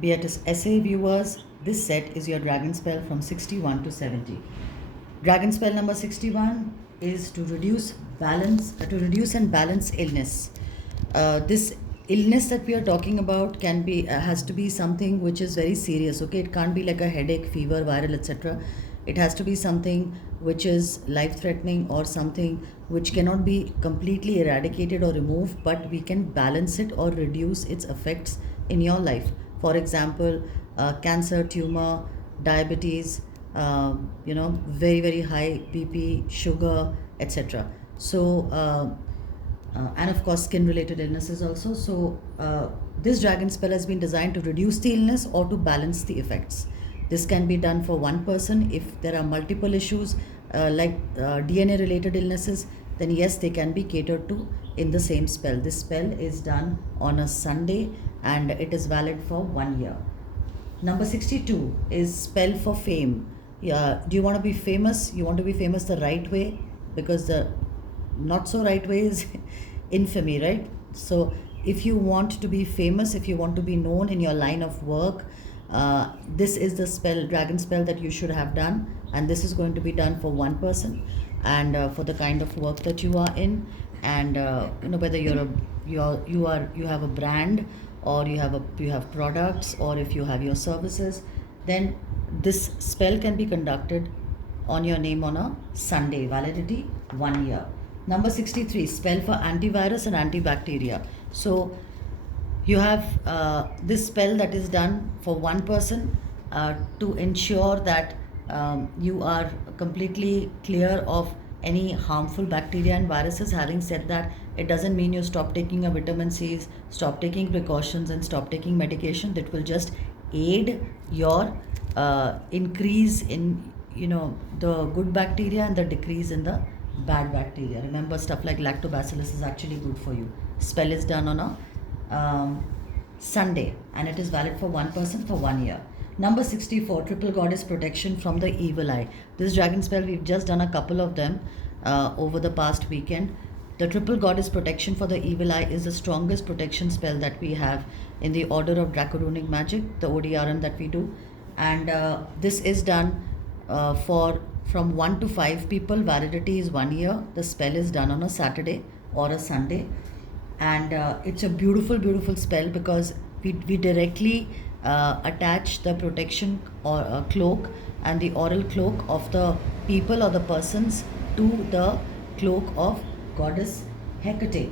Beatus SA viewers, this set is your dragon spell from 61 to 70. Dragon spell number 61 is to reduce and balance illness. This illness that we are talking about can be has to be something which is very serious. Okay, it can't be like a headache, fever, viral, etc. It has to be something which is life threatening or something which cannot be completely eradicated or removed, but we can balance it or reduce its effects in your life. For example, cancer, tumor, diabetes, very, very high BP, sugar, etc. So, and of course, skin related illnesses also. So, this dragon spell has been designed to reduce the illness or to balance the effects. This can be done for one person. If there are multiple issues DNA related illnesses, then yes, they can be catered to in the same spell. This spell is done on a Sunday and it is valid for 1 year. Number 62 is spell for fame. Yeah, do you want to be famous? You want to be famous the right way, because the not so right way is infamy, right? So if you want to be famous, if you want to be known in your line of work, this is the spell, dragon spell, that you should have done, and this is going to be done for one person and for the kind of work that you are in, and whether you have a brand, or you have products, or if you have your services, then this spell can be conducted on your name on a Sunday, validity 1 year. Number 63, spell for antivirus and antibacteria. So you have this spell that is done for one person to ensure that you are completely clear of any harmful bacteria and viruses. Having said that, it doesn't mean you stop taking your vitamin C's, stop taking precautions, and stop taking medication. That will just aid your increase in the good bacteria and the decrease in the bad bacteria. Remember, stuff like lactobacillus is actually good for you. Spell is done on a Sunday and it is valid for one person for 1 year. Number 64, triple goddess protection from the evil eye. This dragon spell, we've just done a couple of them over the past weekend. The triple goddess protection for the evil eye is the strongest protection spell that we have in the order of Draco-runic magic, the ODRM that we do. And this is done for from 1 to 5 people. Validity is 1 year. The spell is done on a Saturday or a Sunday, and it's a beautiful, beautiful spell because we directly attach the protection or cloak and the oral cloak of the people or the persons to the cloak of goddess Hecate.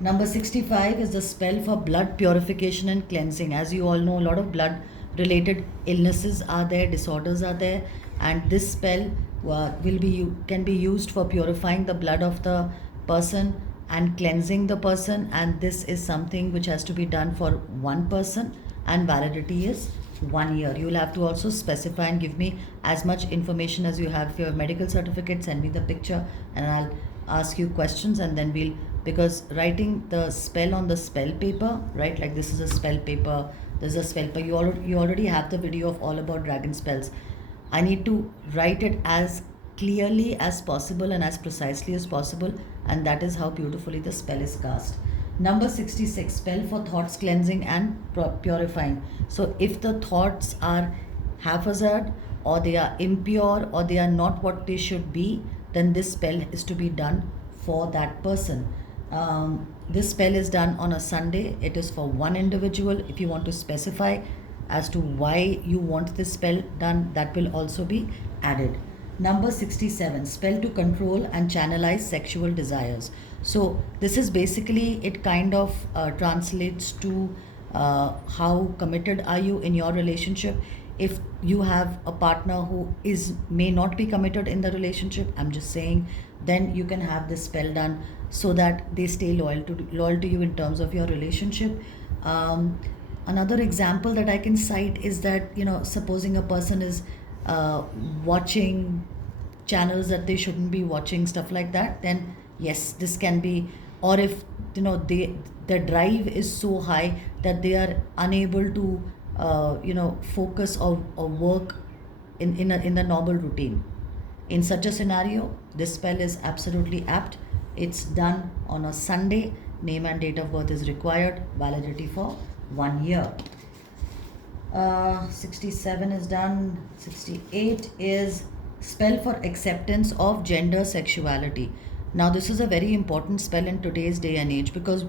Number 65 is the spell for blood purification and cleansing. As you all know, a lot of blood related illnesses are there, disorders are there, and this spell can be used for purifying the blood of the person and cleansing the person, and this is something which has to be done for one person and validity is 1 year. You will have to also specify and give me as much information as you have. If you have medical certificate, send me the picture and I'll ask you questions, and then because writing the spell on the spell paper, right, like this is a spell paper, this is a spell paper, you already have the video of all about dragon spells. I need to write it as clearly as possible and as precisely as possible, and that is how beautifully the spell is cast. Number 66, spell for thoughts cleansing and purifying. So if the thoughts are haphazard, or they are impure, or they are not what they should be, then this spell is to be done for that person. This spell is done on a Sunday. It is for one individual. If you want to specify as to why you want this spell done, that will also be added. Number 67, spell to control and channelize sexual desires. So this is basically, it kind of translates to how committed are you in your relationship. If you have a partner who may not be committed in the relationship, I'm just saying, then you can have this spell done so that they stay loyal to you in terms of your relationship. Another example that I can cite is that, supposing a person is watching channels that they shouldn't be watching, stuff like that, then yes, this can be. Or if their drive is so high that they are unable to focus or work in the normal routine. In such a scenario, this spell is absolutely apt. It's done on a Sunday. Name and date of birth is required. Validity for 1 year. 67 is done. 68 is spell for acceptance of gender sexuality. Now, this is a very important spell in today's day and age because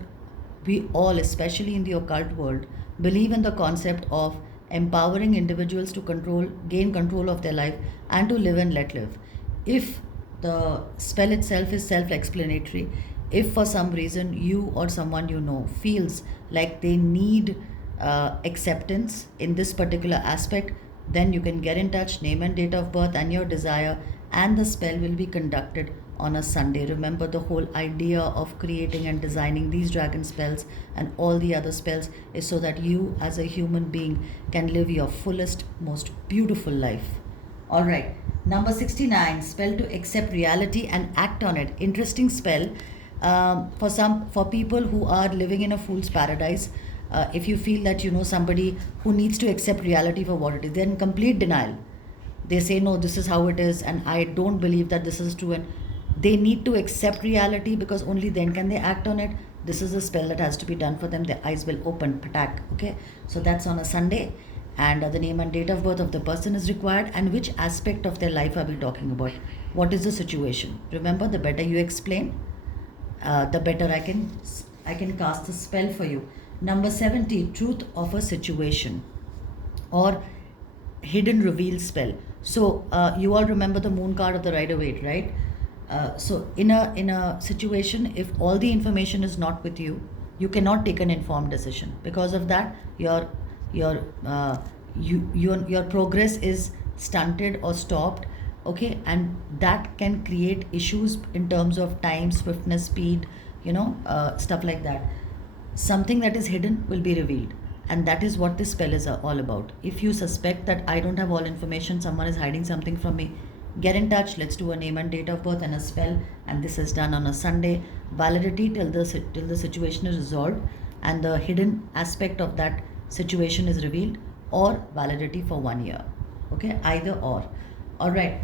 we all, especially in the occult world, believe in the concept of empowering individuals to gain control of their life and to live and let live. If the spell itself is self explanatory, if for some reason you or someone you know feels like they need acceptance in this particular aspect, then you can get in touch, name and date of birth, and your desire, and the spell will be conducted on a Sunday. Remember, the whole idea of creating and designing these dragon spells and all the other spells is so that you, as a human being, can live your fullest, most beautiful life. All right, number 69, spell to accept reality and act on it. Interesting spell. For people who are living in a fool's paradise, if you feel that you know somebody who needs to accept reality for what it is, they're in complete denial. They say, no, this is how it is, and I don't believe that this is true. And they need to accept reality because only then can they act on it. This is a spell that has to be done for them. Their eyes will open, patak. Okay, so that's on a Sunday, and the name and date of birth of the person is required, and which aspect of their life are we talking about? What is the situation? Remember, the better you explain, the better I can cast the spell for you. Number 70, truth of a situation or hidden reveal spell. So you all remember the moon card of the Rider-Waite, right? So in a situation, if all the information is not with you, you cannot take an informed decision. Because of that, your your progress is stunted or stopped. Okay, and that can create issues in terms of time, swiftness, speed, stuff like that. Something that is hidden will be revealed, and that is what this spell is all about. If you suspect that I don't have all information, someone is hiding something from me, get in touch. Let's do a name and date of birth and a spell, and this is done on a Sunday. Validity till the situation is resolved and the hidden aspect of that situation is revealed, or validity for 1 year. Okay, either or. All right,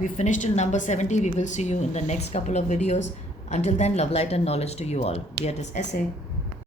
we finished till number 70. We will see you in the next couple of videos. Until then, love, light and knowledge to you all. Be at this essay.